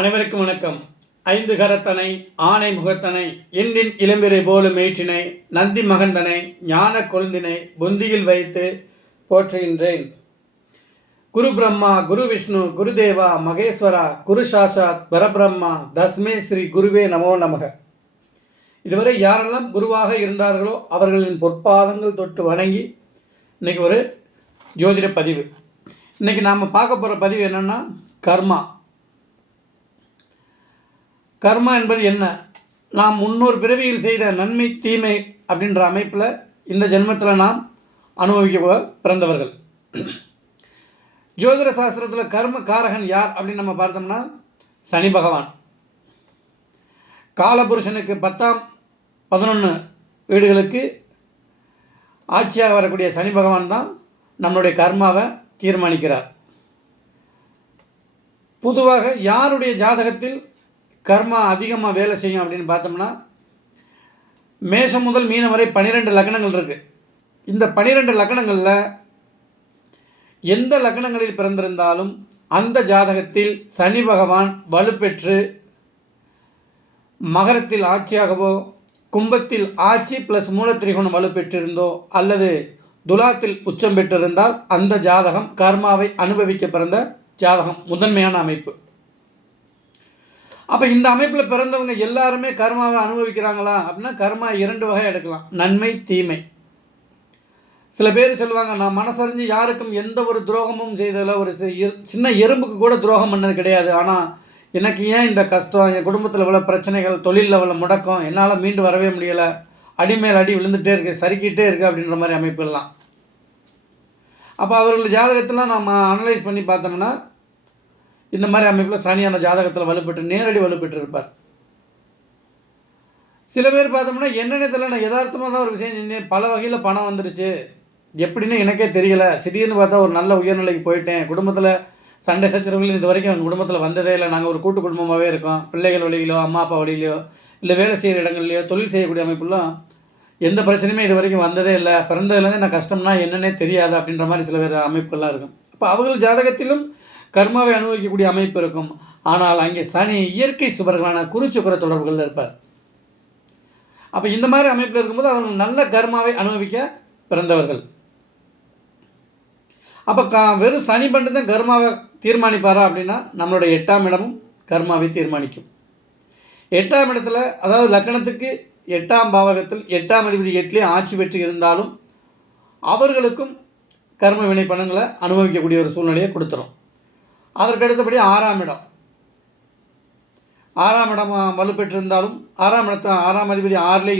அனைவருக்கும் வணக்கம். ஐந்து கரத்தனை ஆனை முகத்தனை எண்ணின் இளம்பிரை போலும் மேற்றினை நந்தி மகந்தனை ஞான கொழுந்தினை பொந்தியில் வைத்து போற்றுகின்றேன். குரு பிரம்மா குரு விஷ்ணு குருதேவா மகேஸ்வரா குரு சாஷாத் பரபிரம்மா தஸ்மே ஸ்ரீ குருவே நமோ நமக. இதுவரை யாரெல்லாம் குருவாக இருந்தார்களோ அவர்களின் பொற்பாதங்கள் தொட்டு வணங்கி இன்றைக்கி ஒரு ஜோதிட பதிவு. இன்றைக்கி நாம் பார்க்க போகிற பதிவு என்னென்னா கர்மா. கர்மா என்பது என்ன? நாம் முன்னோர் பிறவியில் செய்த நன்மை தீமை அப்படின்ற அமைப்பில் இந்த ஜென்மத்தில் நாம் அனுபவிக்க பிறந்தவர்கள். ஜோதிட சாஸ்திரத்தில் கர்ம காரகன் யார் அப்படின்னு நம்ம பார்த்தோம்னா சனி பகவான். காலபுருஷனுக்கு 10ஆம் 11 வீடுகளுக்கு ஆட்சியாக வரக்கூடிய சனி பகவான் தான் நம்மளுடைய கர்மாவை தீர்மானிக்கிறார். பொதுவாக யாருடைய ஜாதகத்தில் கர்மா அதிகமாக வேலை செய்யும் அப்படின்னு பார்த்தோம்னா மேஷம் முதல் மீனம் வரை 12 லக்னங்கள் இருக்குது. இந்த 12 லக்னங்களில் எந்த லக்னங்களில் பிறந்திருந்தாலும் அந்த ஜாதகத்தில் சனி பகவான் வலுப்பெற்று மகரத்தில் ஆட்சியாகவோ கும்பத்தில் ஆட்சி ப்ளஸ் மூலத்திரிகோணம் வலுப்பெற்றிருந்தோ அல்லது துலாத்தில் உச்சம் பெற்றிருந்தால் அந்த ஜாதகம் கர்மாவை அனுபவிக்க பிறந்த ஜாதகம் முதன்மையான அமைப்பு. அப்போ இந்த அமைப்பில் பிறந்தவங்க எல்லாருமே கர்மாவை அனுபவிக்கிறாங்களா அப்படின்னா கர்மா 2 வகை எடுக்கலாம், நன்மை தீமை. சில பேர் சொல்லுவாங்க, நான் மனசறிஞ்சு யாருக்கும் எந்த ஒரு துரோகமும் செய்ததில்லை, ஒரு சின்ன எறும்புக்கு கூட துரோகம் பண்ணது கிடையாது, ஆனால் எனக்கு ஏன் இந்த கஷ்டம், என் குடும்பத்தில் இவ்வளோ பிரச்சனைகள், தொழிலில் இவ்வளோ முடக்கம், என்னால் மீண்டு வரவே முடியலை, அடிமேல் அடி விழுந்துகிட்டே இருக்குது, சறுக்கிட்டே இருக்குது அப்படின்ற மாதிரி அமைப்புலாம். அப்போ அவர்கள் ஜாதகத்தெலாம் நம்ம அனலைஸ் பண்ணி பார்த்தோம்னா இந்த மாதிரி அமைப்பில் சனி அந்த ஜாதகத்தில் வலுப்பெற்று நேரடி வலுப்பெற்று இருப்பார். சில பேர் பார்த்தோம்னா என்னென்ன தெரியல, நான் யதார்த்தமாக தான் ஒரு விஷயம் செஞ்சேன், பல வகையில் பணம் வந்துருச்சு, எப்படின்னு எனக்கே தெரியலை, திடீர்னு பார்த்தா ஒரு நல்ல உயர்நிலைக்கு போயிட்டேன், குடும்பத்தில் சண்டை சச்சரவுகள் இது வரைக்கும் எங்கள் குடும்பத்தில் வந்ததே இல்லை, நாங்கள் ஒரு கூட்டு குடும்பமாகவே இருக்கோம், பிள்ளைகள் வழியிலோ அம்மா அப்பா வழியிலையோ இல்லை வேலை செய்கிற இடங்கள்லையோ தொழில் செய்யக்கூடிய அமைப்புலாம் எந்த பிரச்சனையுமே இது வரைக்கும் வந்ததே இல்லை, பிறந்ததுலேருந்து நான் கஷ்டம்னா என்னென்னே தெரியாது அப்படின்ற மாதிரி சில பேர் அமைப்புகள்லாம் இருக்கும். அப்போ அவர்கள் ஜாதகத்திலும் கர்மாவை அனுபவிக்கக்கூடிய அமைப்பு இருக்கும். ஆனால் அங்கே சனி இயற்கை சுபர்களான குரு சுக்கிர தொடர்புகளில் இருப்பார். அப்போ இந்த மாதிரி அமைப்பில் இருக்கும்போது அவர்கள் நல்ல கர்மாவை அனுபவிக்க பிறந்தவர்கள். அப்போ வெறும் சனி மட்டும் தான் கர்மாவை தீர்மானிப்பாரா அப்படின்னா நம்மளுடைய 8ஆம் இடமும் கர்மாவை தீர்மானிக்கும். 8ஆம் இடத்துல, அதாவது லக்னத்துக்கு 8ஆம் பாவகத்தில் 8ஆம் அதிபதி 8லேயே ஆட்சி பெற்று இருந்தாலும் அவர்களுக்கும் கர்ம வினை பணங்களை அனுபவிக்கக்கூடிய ஒரு சூழ்நிலையை கொடுத்துரும். அதற்கு அடுத்தபடி 6ஆம் இடம், 6ஆம் இடம் வலுப்பெற்றிருந்தாலும் 6ஆம் அதிபதி 6லே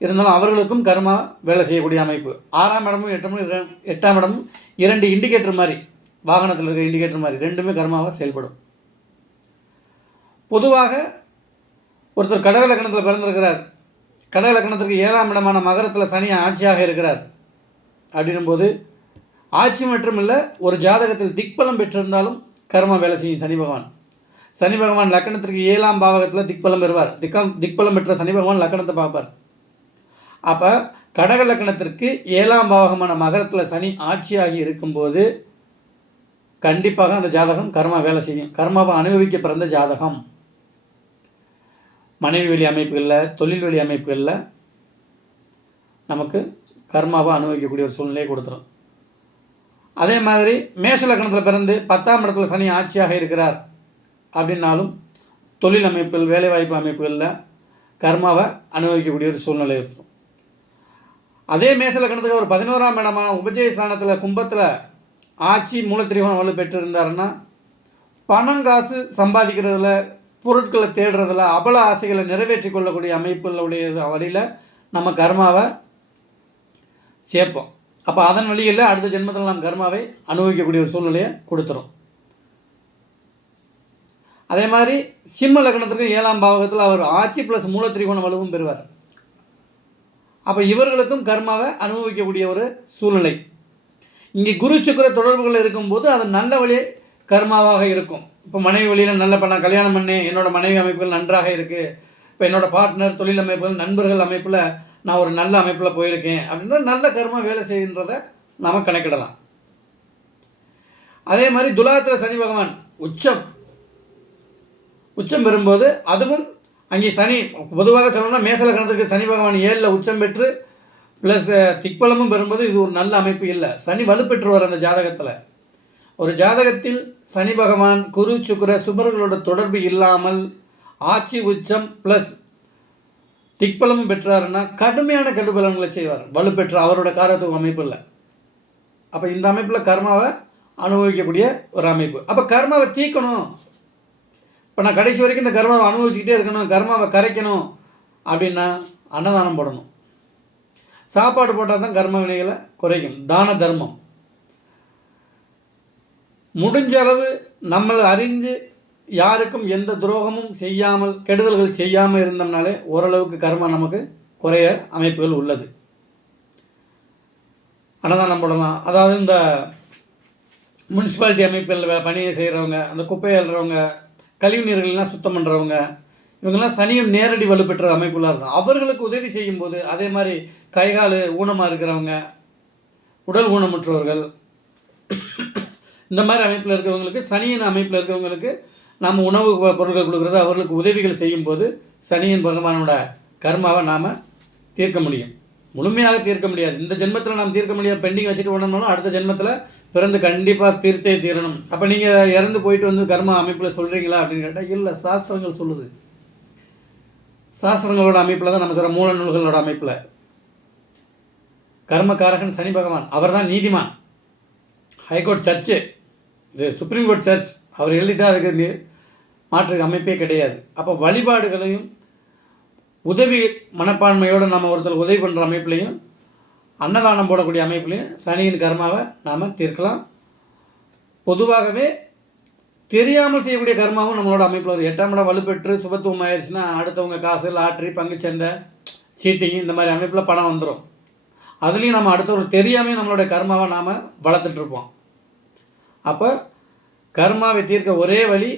இருந்தாலும் அவர்களுக்கும் கர்மா வேலை செய்யக்கூடிய அமைப்பு. 6ஆம் இடமும் 8ஆம் இடமும் 2 இண்டிகேட்டர் மாதிரி, வாகனத்தில் இருக்கிற இண்டிகேட்டர் மாதிரி ரெண்டுமே கர்மாவாக செயல்படும். பொதுவாக ஒருத்தர் கடக லக்னத்தில் பிறந்திருக்கிறார், கடக லக்னத்திற்கு 7ஆம் இடமான மகரத்தில் சனி ஆட்சியாக இருக்கிறார் அப்படின்னும்போது ஆட்சி மற்றும் இல்லை, ஒரு ஜாதகத்தில் திக்பலம் பெற்றிருந்தாலும் கர்மா வேலை செய்யும் சனி பகவான். சனி பகவான் லக்னத்திற்கு 7ஆம் பாவகத்தில் திக்பலம் பெறுவார். திக்பலம் பெற்ற சனி பகவான் லக்னத்தை பார்ப்பார். அப்போ கடக லக்னத்திற்கு 7ஆம் பாவகமான மகரத்தில் சனி ஆட்சியாகி இருக்கும்போது கண்டிப்பாக அந்த ஜாதகம் கர்மா வேலை செய்யும். கர்மாவை அனுபவிக்க பிறந்த ஜாதகம். மனைவி வழி அமைப்புகளில் தொழில் வழி அமைப்புகளில் நமக்கு கர்மாவை அனுபவிக்கக்கூடிய ஒரு சூழ்நிலையை கொடுத்துரும். அதே மாதிரி மேஷ லக்னத்தில் பிறந்து 10ஆம் இடத்துல சனி ஆட்சியாக இருக்கிறார் அப்படின்னாலும் தொழில் அமைப்புகள் வேலைவாய்ப்பு அமைப்புகளில் கர்மாவை அனுபவிக்கக்கூடிய ஒரு சூழ்நிலை இருக்கும். அதே மேஷ லக்னத்துக்கு ஒரு 11ஆம் இடமான உபஜய ஸ்தானத்தில் கும்பத்தில் ஆட்சி மூலத்திரிகோணம் வலு பெற்றிருந்தாருன்னா பணம் காசு சம்பாதிக்கிறதுல, பொருட்களை தேடுறதில், அபல ஆசைகளை நிறைவேற்றி கொள்ளக்கூடிய அமைப்புகளுடைய வழியில் நம்ம கர்மாவை சேர்ப்போம். அப்போ அதன் வழியில் அடுத்த ஜென்மத்தில் நாம் கர்மாவை அனுபவிக்கக்கூடிய ஒரு சூழ்நிலையை கொடுத்துரும். அதே மாதிரி சிம்ம லக்னத்திற்கு 7ஆம் பாவகத்தில் அவர் ஆட்சி ப்ளஸ் மூலத்திரிகோண வலுவும் பெறுவார். அப்போ இவர்களுக்கும் கர்மாவை அனுபவிக்கக்கூடிய ஒரு சூழ்நிலை. இங்கே குரு சுக்கிர தொடர்புகள் இருக்கும்போது அது நல்ல வழி கர்மாவாக இருக்கும். இப்போ மனைவி வழியில் நல்ல பண்ண கல்யாணம் பண்ணி என்னோடய மனைவி அமைப்புகள் நன்றாக இருக்குது, இப்போ என்னோடய பார்ட்னர் தொழில் அமைப்புகள் நண்பர்கள் அமைப்பில் நான் ஒரு நல்ல அமைப்பில் போயிருக்கேன் அப்படின்னா நல்ல கர்மா வேலை செய்கின்றதை நாம் கணக்கிடலாம். அதே மாதிரி துலாத்தில் சனி பகவான் உச்சம் உச்சம் பெறும்போது அதுவும் அங்கே சனி பொதுவாக சொல்லணும்னா மேச லக்னத்துக்கு சனி பகவான் 7ல் உச்சம் பெற்று ப்ளஸ் திக்பலமும் பெறும்போது இது ஒரு நல்ல அமைப்பு இல்லை. சனி வலுப்பெற்றுவார் அந்த ஜாதகத்தில். ஒரு ஜாதகத்தில் சனி பகவான் குரு சுக்கிர சுபர்களோட தொடர்பு இல்லாமல் ஆட்சி உச்சம் ப்ளஸ் திக்பலமும் பெற்றாருன்னா கடுமையான கெடுபலன்களை செய்வார். வலுப்பெற்ற அவரோட காரத்துவ அமைப்பு இல்லை. அப்போ இந்த அமைப்பில் கர்மாவை அனுபவிக்கக்கூடிய ஒரு அமைப்பு. அப்போ கர்மாவை தீர்க்கணும். இப்போ நான் கடைசி வரைக்கும் இந்த கர்மாவை அனுபவிச்சுக்கிட்டே இருக்கணும், கர்மாவை கரைக்கணும் அப்படின்னா அன்னதானம் போடணும். சாப்பாடு போட்டால் தான் கர்ம வினைகளை குறைக்கும். தான தர்மம் முடிஞ்ச அளவு நம்மளை அறிஞ்சு யாருக்கும் எந்த துரோகமும் செய்யாமல் கெடுதல்கள் செய்யாமல் இருந்தோம்னாலே ஓரளவுக்கு கர்மா நமக்கு குறைய அமைப்புகள் உள்ளது. அன்னதானம் போடலாம். அதாவது இந்த முனிசிபாலிட்டி அமைப்பில் பணியை செய்கிறவங்க, அந்த குப்பை அள்ளுறவங்க, கழிவு நீர்கள்லாம் சுத்தம் பண்ணுறவங்க, இவங்கெல்லாம் சனியும் நேரடி வலுப்பெற்ற அமைப்புலாம் இருக்கும். அவர்களுக்கு உதவி செய்யும்போது அதே மாதிரி கைகால் ஊனமாக இருக்கிறவங்க, உடல் ஊனமுற்றவர்கள், இந்த மாதிரி அமைப்பில் இருக்கிறவங்களுக்கு, சனியின் அமைப்பில் இருக்கிறவங்களுக்கு நாம் உணவு பொருட்கள் கொடுக்குறது, அவர்களுக்கு உதவிகள் செய்யும்போது சனியின் பகவானோட கர்மாவை நாம் தீர்க்க முடியும். முழுமையாக தீர்க்க முடியாது. இந்த ஜென்மத்தில் நாம் தீர்க்க முடியாது. பெண்டிங் வச்சுட்டு உடனாலும் அடுத்த ஜென்மத்தில் பிறந்து கண்டிப்பாக தீர்த்தே தீரணும். அப்போ நீங்கள் இறந்து போயிட்டு வந்து கர்மா அமைப்பில் சொல்கிறீங்களா அப்படின்னு கேட்டால் இல்லை, சாஸ்திரங்கள் சொல்லுது. சாஸ்திரங்களோட அமைப்பில் தான் நம்ம சொல்கிற மூல நூல்களோட அமைப்பில் கர்மகாரகன் சனி பகவான். அவர் தான் நீதிமான். ஹைகோர்ட் சர்ச்சு, இது சுப்ரீம் கோர்ட் சர்ச், அவர் எழுதிட்டா அதுக்கு மாற்று அமைப்பே கிடையாது. அப்போ வழிபாடுகளையும் உதவி மனப்பான்மையோடு நம்ம ஒருத்தர் உதவி பண்ணுற அமைப்புலையும் அன்னதானம் போடக்கூடிய அமைப்புலையும் சனியின் கர்மாவை நாம் தீர்க்கலாம். பொதுவாகவே தெரியாமல் செய்யக்கூடிய கர்மாவும் நம்மளோட அமைப்பில் ஒரு 8ஆம் இடம் வலுப்பெற்று சுபத்துவம் ஆயிடுச்சுன்னா அடுத்தவங்க காசு, லாட்ரி, பங்குச்சந்தை, சீட்டிங் இந்த மாதிரி அமைப்பில் பணம் வந்துடும். அதுலேயும் நம்ம அடுத்தவர்கள் தெரியாமல் நம்மளுடைய கர்மாவை நாம் வளர்த்துட்ருப்போம். அப்போ கர்மாவை தீர்க்க ஒரே வழி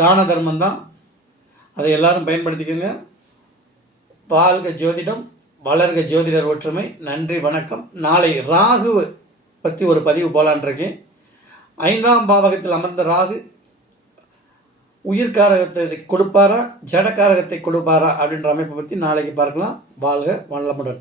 தான தர்மம் தான். அதை எல்லாரும் பயன்படுத்திக்கோங்க. வாழ்க ஜோதிடம், வளர்க ஜோதிடர் ஒற்றுமை. நன்றி, வணக்கம். நாளை ராகு பற்றி ஒரு பதிவு போலான்றிருக்கேன். 5ஆம் பாவகத்தில் அமர்ந்த ராகு உயிர்காரகத்தை கொடுப்பாரா, ஜடக்காரகத்தை கொடுப்பாரா அப்படின்ற அமைப்பை பற்றி நாளைக்கு பார்க்கலாம். வாழ்க வளமுடன்.